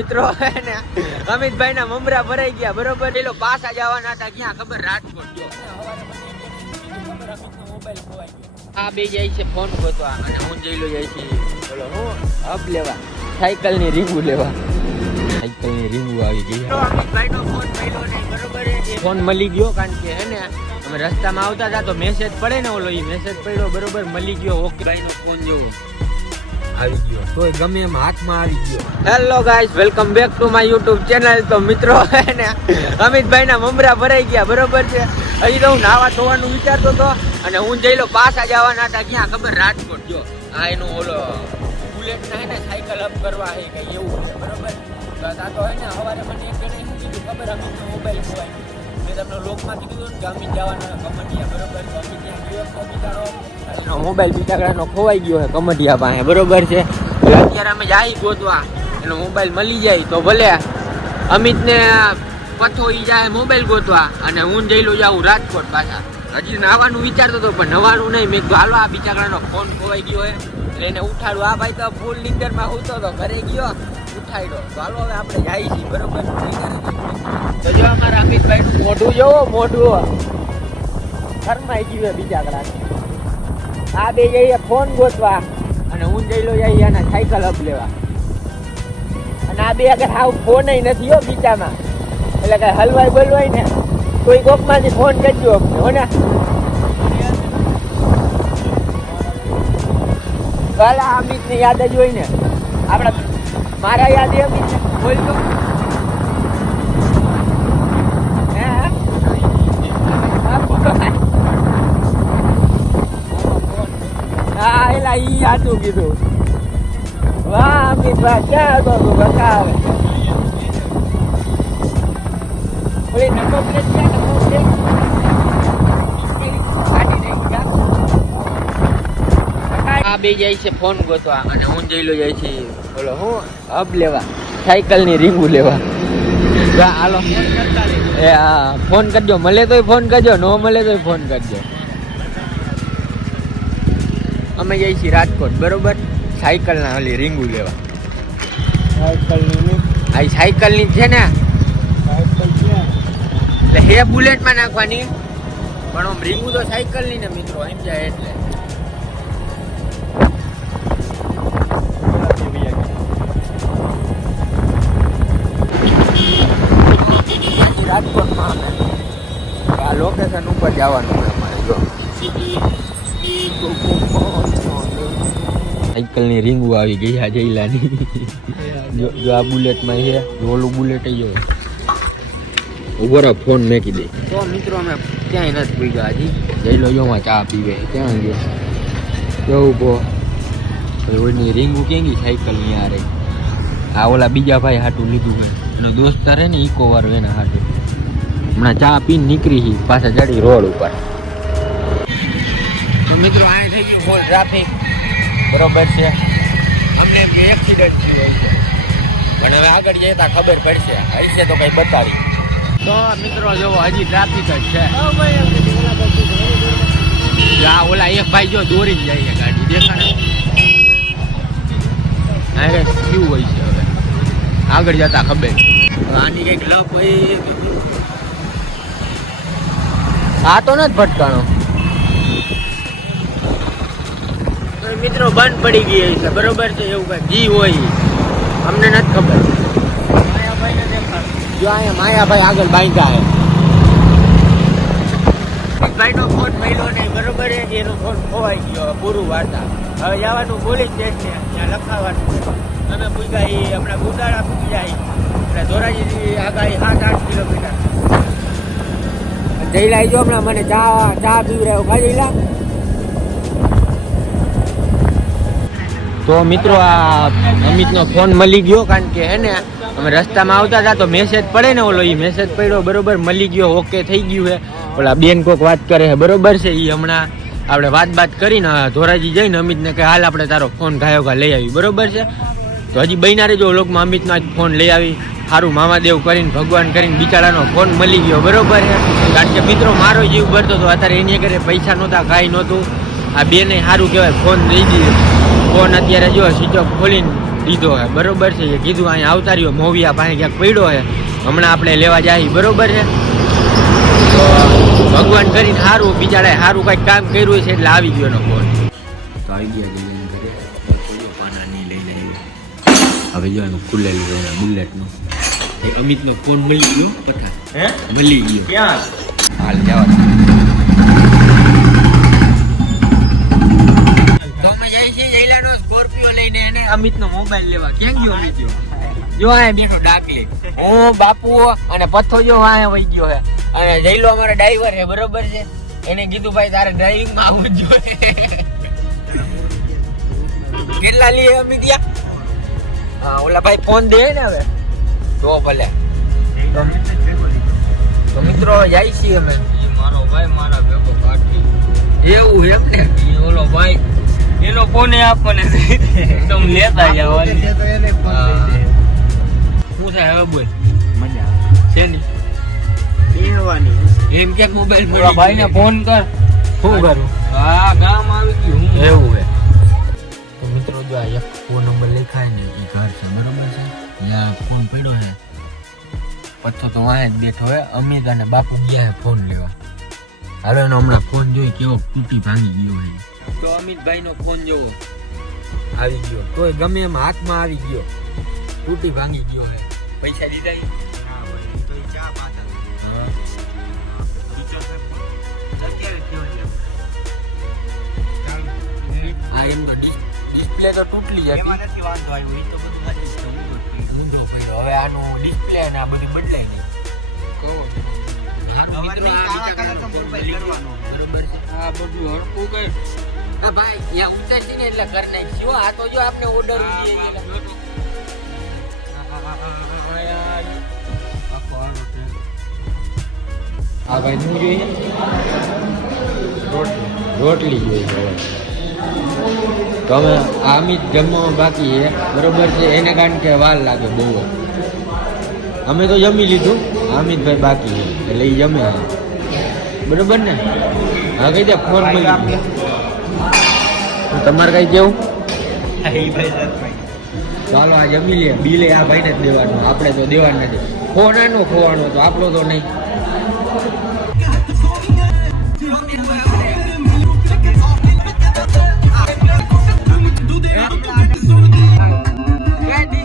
મિત્રો અમિતભાઈ ના? મમરા ભરાઈ ગયા, બરોબર? પેલો પાછા જવાના હતા, ક્યાં ખબર? રાજકોટ આ બે જાય છે, ફોન ગોતવા અને હું જઈલો જાય છે બોલો લેવા. સાયકલની રીંગુ લેવા. સાયકલની રીંગુ આવી ગઈ. અમિતભાઈ નો ફોન મળ્યો નહીં, બરોબર? ફોન મળી ગયો કારણ કે, હે ને, અમે રસ્તામાં આવતા હતા તો મેસેજ પડે ને ઓલો એ મેસેજ પડ્યો, બરોબર? મળી ગયો, ઓકે. ભાઈ નો ફોન જેવો. આવી ગયો. તોય ગમે એમ હાથમાં આવી ગયો. Hello guys welcome back to my YouTube channel તો મિત્રો ને અમિતભાઈ ના મમરા ભરાઈ ગયા, બરોબર છે? હજી તો હું નાવા ધોવાનું વિચારતો હતો અને હું જઈ લો પાછા જવાના હતા ક્યાં? ખબર? રાજકોટ. જો, આ એનું ઓલો બુલેટ ના ને, સાયકલ અપ કરવા હે કઈ એવું છે, બરોબર? તો આ તો હે ને, સવારે મને એક જણે કીધું? ખબર? અમિતનો મોબાઈલ ખોવાઈ તમને લોકમાં કીધું હતું અમિત જવાના કમટિયા બરોબર? ત્યાં ગયો, તો બિચારો ખોવાઈ ગયો છે કમટિયા પાસે, બરોબર છે? અત્યારે અમે જાય ગોતવા, એનો મોબાઈલ મળી જાય, તો ભલે અમિતને પથો ઈ જાય મોબાઈલ ગોતવા, અને હું જઈલું જાઉં રાજકોટ પાછા. હજી નાવાનું વિચારતો હતો, પણ નવાનું નહીં. મેં હાલો આ બિચારાનો ફોન ખોવાઈ ગયો હે એટલે એને ઉઠાડું. આ ભાઈ તો ફૂલ નીંદરમાં હોતો તો ઘરે ગયો. ઉઠાડ્યો ચાલો હવે આપણે જાય છીએ. બરોબર? તો જો અમારા અમિતભાઈ નું મોઢું જોવો, મોઢું ફરમાઈ ગયું બીજા કલાક આ બે જઈએ ફોન ગોતવા અને હું જઈલો જઈએ એના સાયકલ અપ લેવા. અને આ બે આગળ હાવ ફોન નથી હો બીજામાં. એટલે કઈ હલવાઈ બોલવાય ને કોઈ કોકમાંથી ફોન કરજો અમને, હો ને? ભલા અમિતની યાદ જ હોય ને. આપડા મારા યાદ એ અમિત બોલતો હે? હા, એલા, ઈ સાચું કીધું. વાહ અમિતભાઈ ક્યાં હતો તું? બતાવે. ઓલી નંબર પ્લેટ ક્યાં નંબર પ્લેટ? આ બે જાય છે ફોન ગોતવા. અને હું જઈલો જાય છે. બોલો હું હબ લેવા સાયકલની રીંગુ લેવા. હાલો. એ હા ફોન કરજો. મળે તોય ફોન કરજો ન મળે તોય ફોન કરજો. અમે જઈએ છીએ રાજકોટ બરોબર? સાયકલ ના ઓલી રીંગુ લેવા. આ સાયકલની છે ને? એટલે હે બુલેટમાં નાખવાની. પણ આમ રીંગુ તો સાયકલની ને મિત્રો સમજાય એટલે. જવાનું છે અમારે જો. સાયકલ રીંગુ આવી ગઈ આ જઈલાની જો આ બુલેટમાં છે ઓલું બુલેટ જો ઉભરા ફોન મેકી દે. તો મિત્રો અમે ક્યાંય નથી પૂગ્યા હજી. જઈ લો યોમાં ચા પીવે ક્યાં ગયો? જો ઊભો. ઓની રીંગુ ક્યાં ગઈ સાયકલની આ રહી? આ ઓલા બીજા ભાઈ હાટું લીધું એનો દોસ્તાર હે ને ઈકો વાળો એના હાટું. હમણાં ચા પીને નીકળી હી, પાછા ચડી રોડ ઉપર. મિત્રો, આ થઈ ગયું ફૂલ ટ્રાફિક બરોબર છે. અમને એક્સિડન્ટ થયું છે. પણ હવે આગળ જઈએ તો ખબર પડશે. હશે તો કઈ બતાવી. તો મિત્રો, જો હજી ટ્રાફિક જ છે. આ ઓલા એક ભાઈ જો દોરીને જાય છે ગાડી. દેખાડે? અરે, કેવું હોય છે હવે? આગળ જતા ખબર. આની કંઈક લપ હોય આ તો નથી ભટકાણો. મિત્રો બંધ પડી ગઈ છે બરોબર છે એવું કઈ? જી હોય. અમને નથી ખબર. જો અહીંયા માયાભાઈ આગળ બાંધ્યા છે. ભાઈ નો ફોન મળ્યો નહીં. બરોબર એનો ફોન ખોવાઈ ગયો. પૂરું વાર્તા. હવે જવાનું પોલીસ સ્ટેશન. ત્યાં લખાવાનું અમે એ હમણાં ગુડાળા પૂજા એટલે ધોરાજીથી આગાહી સાત આઠ કિલોમીટર. જઈલા જો હમણાં, મને ચા ચા પીવી રહ્યો કા જઈલા તો મિત્રો આ અમિતનો ફોન મળી ગયો, કારણ કે હે ને, અમે રસ્તામાં આવતા હતા તો મેસેજ પડે ને ઓલો એ મેસેજ પડ્યો, બરોબર, મળી ગયો ઓકે થઈ ગયું છે. ઓલા બેન કોક વાત કરે છે, બરોબર છે એ હમણાં આપણે વાત બાત કરીને ધોરાજી જઈને અમિતને કે હાલ આપણે તારો ફોન ઘાયો ઘા લઈ આવી, બરોબર છે? તો હજી બહેના રેજો લોકમાં અમિતનો આજ ફોન લઈ આવી. સારું મામાદેવ કરીને ભગવાન કરીને બિચારાનો ફોન મળી ગયો, બરોબર છે? કારણ કે મિત્રો મારો જીવ ભરતો હતો, અત્યારે એની ઘરે પૈસા નહોતા, કાંઈ નહોતું. આ બેને સારું કહેવાય ફોન દઈ દીધો. ફોન અત્યારે જો સ્વિચ ઓફ ખોલીને દીધો હે બરોબર છે? એ કીધું અહીંયા આવતા રહ્યો, મોવિયા પાસે ક્યાંક પડ્યો હે હમણાં આપણે લેવા જાય, બરોબર છે? તો ભગવાન કરીને સારું બિચારાએ સારું કાંઈક કામ કર્યું છે, એટલે આવી ગયો એનો ફોન તો આવી ગયા લઈ હવે જો એનું ખુલ્લેલું બુલેટનું એ અમિતનો ફોન મળી ગયો પઠાણ હે મળી ગયો ક્યાં હાલ જાવ તો અમે છે છીએ જયલાનો સ્કોર્પિયો લઈને એને અમિતનો મોબાઈલ લેવા ક્યાં ગયો અમિત જો જો આ બેઠો ડાકલી હું બાપુ અને પથ્થો જો આ વહી ગયો હે અને જયલો અમારો ડ્રાઈવર છે બરોબર છે એને કીધું ભાઈ તારે ડ્રાઇવિંગમાં આવવું જ જોઈએ કેટલા લઈએ અમિત યા હા ઓલા ભાઈ ફોન દે ને હવે જો ભલે. તો તો મિત્રો જાય છીએ અમે. મારો ભાઈ મારા ભેગો કાઢી એવું એમ ને? ઓલો ભાઈ એનો ફોન આપણને તમે લેતા જાવ હું. થાય હવે બોલ? છે ની? એમ ક્યાંક મોબાઈલ ઓલા ભાઈને ફોન કર. શું કરું? હા ગામ આવી ગયું હું. એવું હે. તો મિત્રો જો આ એક ફોન નંબર લખાય ને એ ઘર છે. બરાબર છે? ત્યાં ફોન પડ્યો છે પથ્થો તો વાંહે જ બેઠો હે. અમિત અને બાપુ ગયા હે ફોન લેવા. હાલો એનો હમણાં ફોન જોઈ કેવો તૂટી ભાંગી ગયો હે. તો અમિતભાઈ નો ફોન જોવો. આવી ગયો. તોય ગમે એમ હાથમાં આવી ગયો. તૂટી ભાંગી ગયો હે. પૈસા દીધા? હા. એમ. તો ડિસ્પ્લે તો તૂટલી હતી. ઊંધો પડ્યો હવે આનું ડિસ્પ્લે અને આ બધું બદલાય નહીં ને રોટલી જોઈએ. તો અમે આ જમવામાં બાકી છે. બરોબર છે? એને કારણ કે વાર લાગે બહુ. અમે તો જમી લીધું. હામિદભાઈ બાકી છે. એટલે એ જમે બરોબર ને? હા કઈ દે ફોન તમારે કઈ કેવું? ચાલો આ જમી લે. બિલે આ ભાઈને જ દેવાનું. આપણે તો દેવાનું નથી. આનો ખોવાનો તો આપણો તો નહીં.